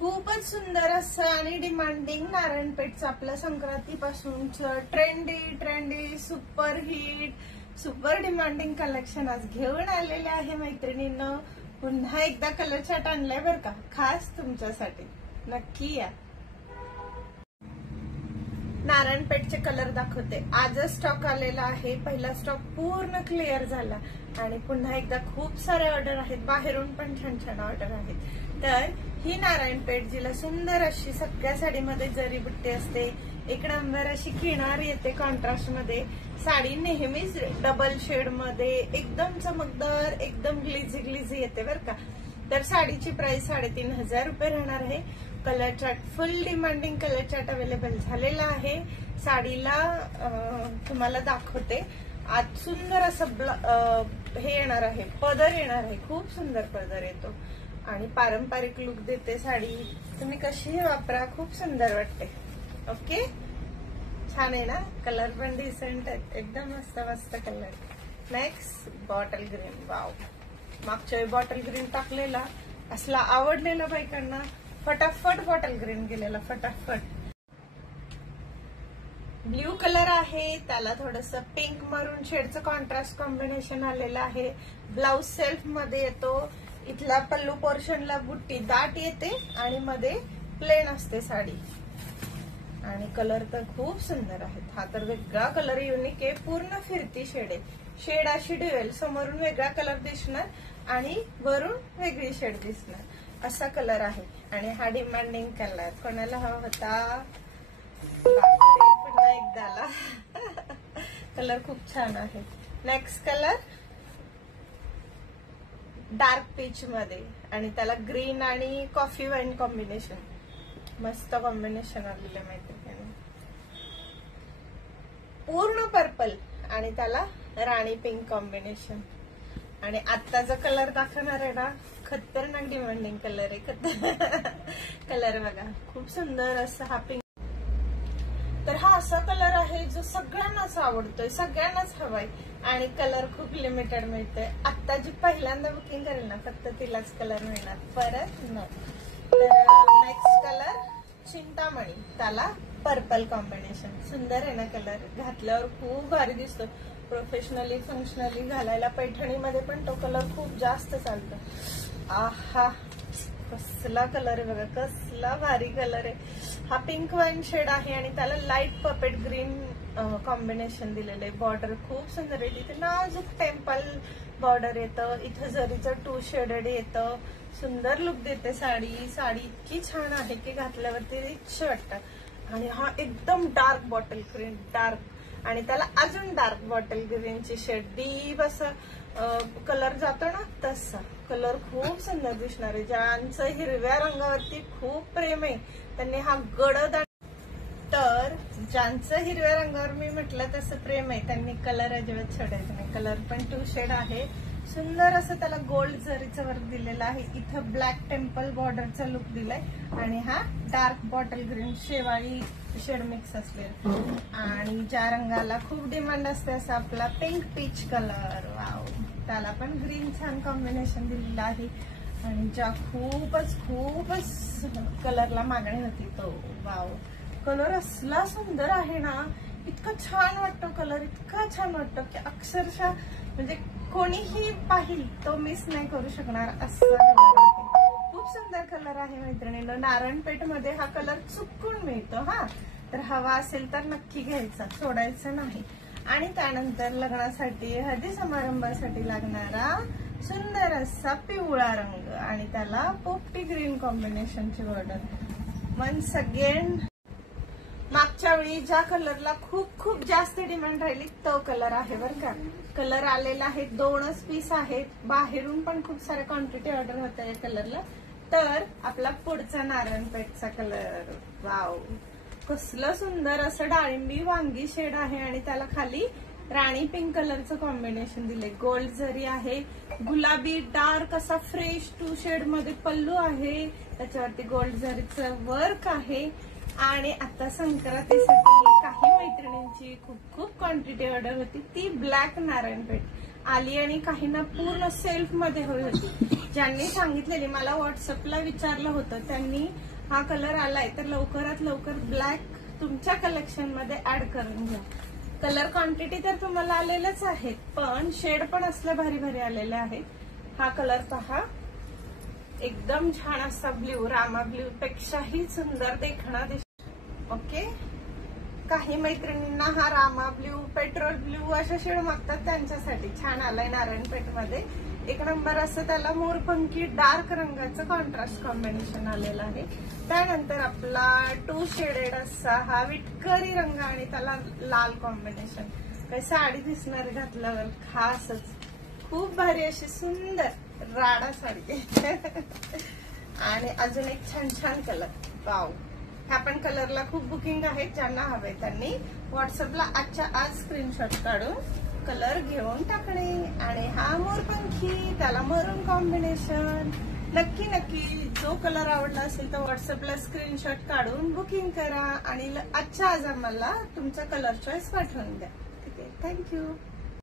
खूपच सुंदर असं आणि डिमांडिंग नारायणपेठचं आपलं संक्रांतीपासूनचं trendy super hit super demanding collection आज घेऊन आलेले आहे मैत्रिणींनो. पुन्हा एकदा कलर चार्ट आणलाय बरं का, खास तुमच्यासाठी. नक्की या. नारायणपेठचे कलर दाखवते. आजच स्टॉक आलेला आहे. पहिला स्टॉक पूर्ण क्लिअर झाला आणि पुन्हा एकदा खूप सारे ऑर्डर आहेत. बाहेरून पण छान छान ऑर्डर आहेत. तर ही नारायणपेठ जिला सुंदर अशी सगळ्या साडीमध्ये जरी बुट्टी असते, एक नंबर अशी किनार येते कॉन्ट्रास्ट मध्ये. साडी नेहमीच डबल शेड मध्ये एकदम चमकदार एकदम ग्लिझी येते बरं का. तर साडीची प्राइस 3,500 रुपये राहणार आहे. कलर चार्ट फुल डिमांडिंग कलर चार्ट अवेलेबल झालेला आहे. साडीला तुम्हाला दाखवते. आज सुंदर असं हे येणार आहे, पदर येणार आहे. खूप सुंदर पदर येतो आणि पारंपरिक लुक देते साडी. तुम्ही कशीही वापरा, खूप सुंदर वाटते. ओके, छान आहे ना. कलर पण डिसेंट आहे, एकदम मस्त colour. Next bottle green. Wow, मागच्या बॉटल ग्रीन टाकलेला असला आवडलेला बायकांना. फटाफट बॉटल ग्रीन गेलेला फटाफट. ब्ल्यू कलर आहे, त्याला थोडस पिंक मरून शेडचं कॉन्ट्रास्ट कॉम्बिनेशन आलेलं आहे. ब्लाउज सेल्फ मध्ये येतो. इथला पल्लू पोर्शनला बुट्टी दाट येते आणि मध्ये प्लेन असते साडी. आणि कलर तर खूप सुंदर आहेत. हा तर वेगळा कलर युनिक आहे. पूर्ण फिरती शेड आहे. शेड अशी ड्युएल, समोरून वेगळा कलर दिसणार आणि वरून वेगळी शेड दिसणार असा कलर आहे. आणि हा डिमांडिंग कलर कोणाला हवा होता? पुन्हा एकदा आला. कलर खूप छान आहे. नेक्स्ट कलर डार्क पीच मध्ये आणि त्याला ग्रीन आणि कॉफी वाईन कॉम्बिनेशन. मस्त कॉम्बिनेशन आलेलं माहिती. पूर्ण पर्पल आणि त्याला राणी पिंक कॉम्बिनेशन. आणि आत्ताचा कलर दाखवणार आहे ना, खतरनाक डिमांडिंग कलर आहे. कलर बघा, खूप सुंदर असं हा पिंक. तर हा असा कलर आहे जो सगळ्यांनाच आवडतोय, सगळ्यांनाच हवाय. आणि कलर खूप लिमिटेड मिळतोय. आता जी पहिल्यांदा बुकिंग करेल ना, फक्त तिलाच कलर मिळणार, परत न. तर नेक्स्ट कलर चिंतामणी, त्याला पर्पल कॉम्बिनेशन. सुंदर आहे ना कलर. घातल्यावर खूप भारी दिसतो. प्रोफेशनली फंक्शनली घालायला पैठणीमध्ये पण तो कलर खूप जास्त चालतो. आहा, कसला कलर आहे बघा, कसला भारी कलर आहे. हा पिंक वाईन शेड आहे आणि त्याला लाईट पपेट ग्रीन कॉम्बिनेशन दिलेलं आहे. बॉर्डर खूप सुंदर आहे. तिथे नाजूक टेम्पल बॉर्डर येतं. इथं जरीचं 2 शेडेड येतं. सुंदर लुक देते साडी. साडी इतकी छान आहे की घातल्यावरती रिच वाटतं. आणि हा एकदम डार्क बॉटल ग्रीन, डार्क आणि त्याला अजून डार्क बॉटल ग्रीनची शेड. डीप असं कलर जातो ना, तसा कलर खूप सुंदर दिसणार आहे. ज्यांचं हिरव्या रंगावरती खूप प्रेम आहे त्यांनी हा गडद. तर ज्यांचं हिरव्या रंगावर मी म्हटलं तसं प्रेम आहे त्यांनी कलर अजिबात सोडायचं नाही. कलर पण 2 शेड आहे. सुंदर असं त्याला गोल्ड जरीचं वर्क दिलेलं आहे. इथं ब्लॅक टेम्पल बॉर्डरचा लुक दिलाय आणि हा डार्क बॉटल ग्रीन शेवाळी शेड मिक्स असलेला. आणि ज्या रंगाला खूप डिमांड असते असा आपला पिंक पीच कलर. वाव, त्याला पण ग्रीन छान कॉम्बिनेशन दिलेलं आहे. आणि ज्या खूपच कलरला मागणी होती तो. वाव, कलर असला सुंदर आहे ना, इतका छान वाटतो कलर, इतका छान वाटतो की अक्षरशः म्हणजे कोणीही पाहिल तो मिस नाही करू शकणार असा कलर आहे. खूप सुंदर कलर आहे मैत्रिणींनो. नारायणपेठ मध्ये हा कलर चुकून मिळतो. हा तर हवा असेल तर नक्की घ्यायचा, सोडायचं नाही. आणि त्यानंतर लग्नासाठी हळदी समारंभासाठी लागणारा सुंदर असा पिवळा रंग आणि त्याला पोपटी ग्रीन कॉम्बिनेशनची बॉर्डर. वन्स अगेन मागच्या वेळी ज्या कलरला खूप जास्त डिमांड राहिली तो कलर आहे बरं का. कलर आलेला आहे. 2च पीस आहेत. बाहेरून पण खूप साऱ्या क्वांटिटी ऑर्डर होत्या या कलरला. तर आपला पुढचा नारायणपेठचा कलर. वाव, कसलं सुंदर असं डाळिंबी वांगी शेड आहे आणि त्याला खाली राणी पिंक कलरचं कॉम्बिनेशन दिले. गोल्ड जरी आहे. गुलाबी डार्क असा फ्रेश 2 शेड मध्ये पल्लू आहे. त्याच्यावरती गोल्ड जरीचं वर्क आहे. आणि आता संक्रांतीसाठी काही मैत्रिणींची खूप क्वांटिटी ऑर्डर होती. ती ब्लॅक नारायणपेठ आली आणि काहींना पूर्ण सेल्फ मध्ये हवी होती. ज्यांनी सांगितलेली मला व्हॉट्सअपला विचारलं होतं त्यांनी हा कलर आलाय तर लवकरात लवकर ब्लॅक तुमच्या कलेक्शन मध्ये ऍड करून घ्या. कलर क्वांटिटी तर तुम्हाला आलेलेच आहेत पण शेड पण असल्या भारी भारी आलेले आहेत. हा कलर पहा, एकदम छान असा ब्ल्यू, रामा ब्ल्यू पेक्षाही सुंदर देखणा दिसतो. ओके, काही मैत्रिणींना हा रामा ब्ल्यू, पेट्रोल ब्ल्यू अशा शेड मागतात त्यांच्यासाठी छान आलाय. नारायणपेठ मध्ये एक नंबर असं त्याला मोरपंखी डार्क रंगाचं कॉन्ट्रास्ट कॉम्बिनेशन आलेलं आहे. त्यानंतर आपला 2 शेडेड असा हा विटकरी रंग आणि त्याला लाल कॉम्बिनेशन. काही साडी दिसणार घातल्यावर खासच, खूप भारी अशी सुंदर राडा साडी. आणि अजून एक छान छान कलर, वाव. ह्या पण कलरला खूप बुकिंग आहेत. ज्यांना हवे त्यांनी व्हॉट्सअपला आजच्या आज स्क्रीनशॉट काढून कलर घेऊन टाकणे. आणि हा मोरपंखी, त्याला मरून कॉम्बिनेशन. नक्की नक्की जो कलर आवडला असेल तर व्हॉट्सअपला स्क्रीनशॉट काढून बुकिंग करा आणि आजच्या आज आम्हाला तुमचा कलर चॉईस पाठवून द्या. ठीक आहे, थँक्यू.